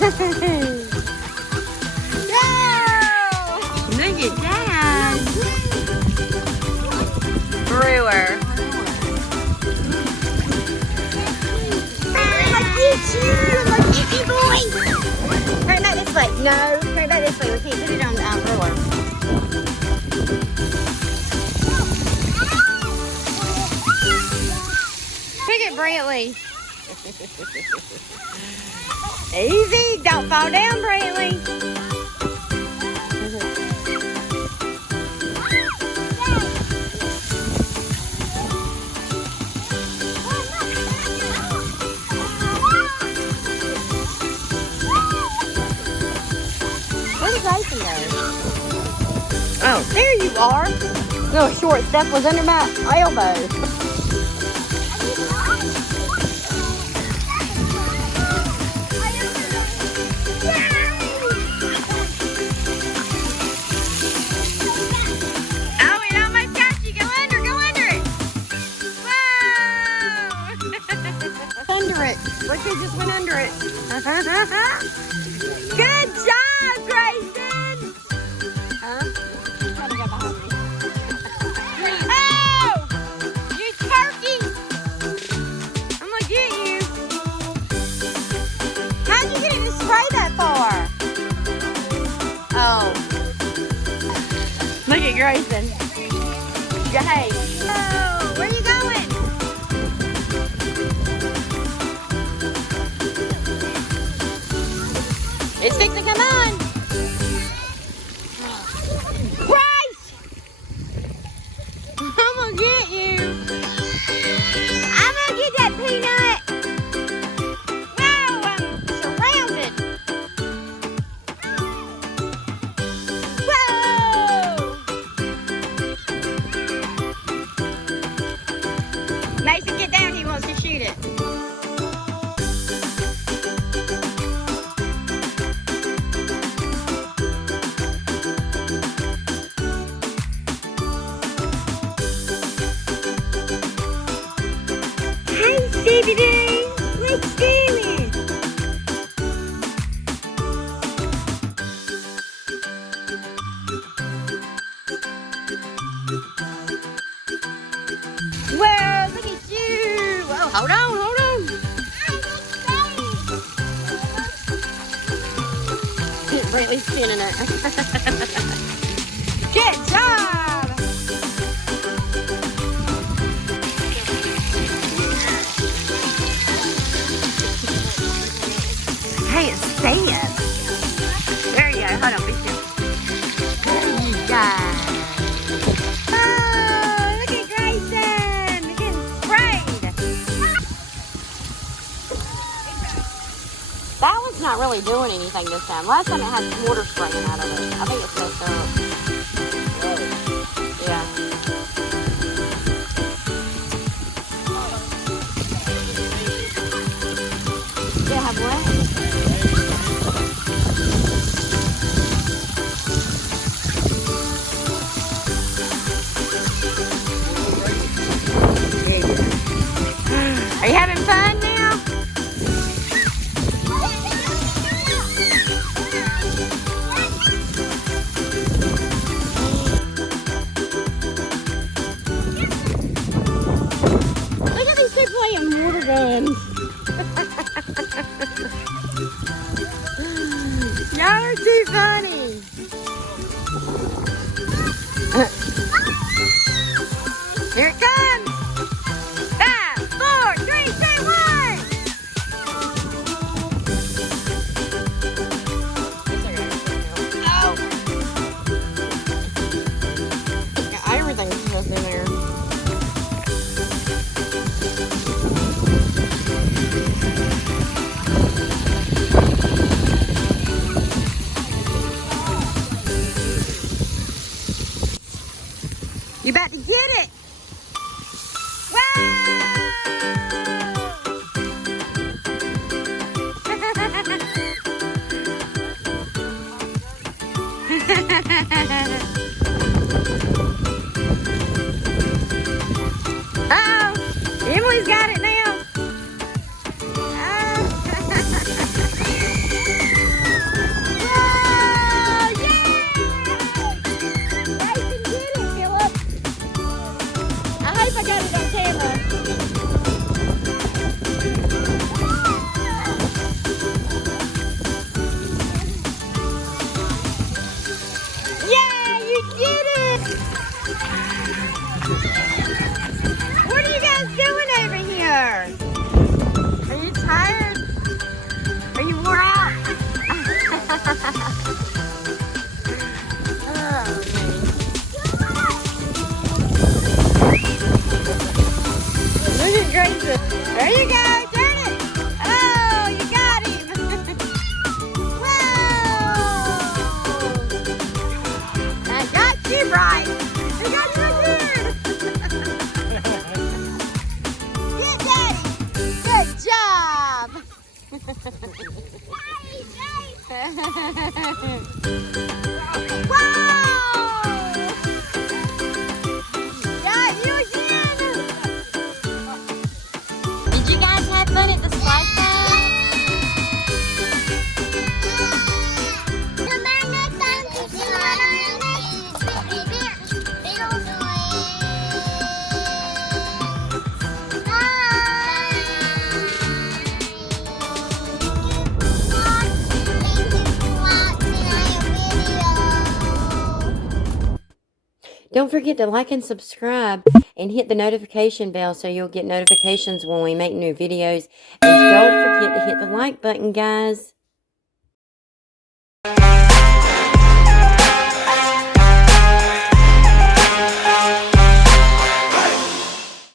Look at Dad. Brewer. Look at you, boy. Turn back this way. No, turn back this way. We can't put it on the brewer. Look at Brantley. Easy. Don't fall down, Brantley. Oh, there you are. Little short stuff was under my elbow. Oh, it almost got you. Go under it. Whoa! Under it. Look, they just went under it. Good job, Grayson. Huh? Oh! You turkey! I'm gonna get you. How'd you get it to spray that far? Oh. Look at Grayson. Hey. Oh, where are you going? It's fixing to come on. Christ! I'm gonna get you. I'm gonna get that peanut. No, I'm surrounded. Whoa! Mason, get down. He wants to shoot it. Baby day, let's do it. Whoa, look at you. Whoa, hold on. Really spinning it. Good job. Hey, it's sand. There you go. Hold on, be still. Good job. Oh, look at Grayson. He's getting sprayed. That one's not really doing anything this time. Last time it had water spraying out of it. I think it's messed up. Yeah. Yeah, have what? Are you having fun now? Look at these two playing water guns. Y'all are too funny. Here it comes. 5, 4, 3, 2, 1. Oh. Yeah, everything's just in there. Yeah, you again! Did you guys have fun at the slide pad? Don't forget to like and subscribe and hit the notification bell so you'll get notifications when we make new videos. And don't forget to hit the like button, guys.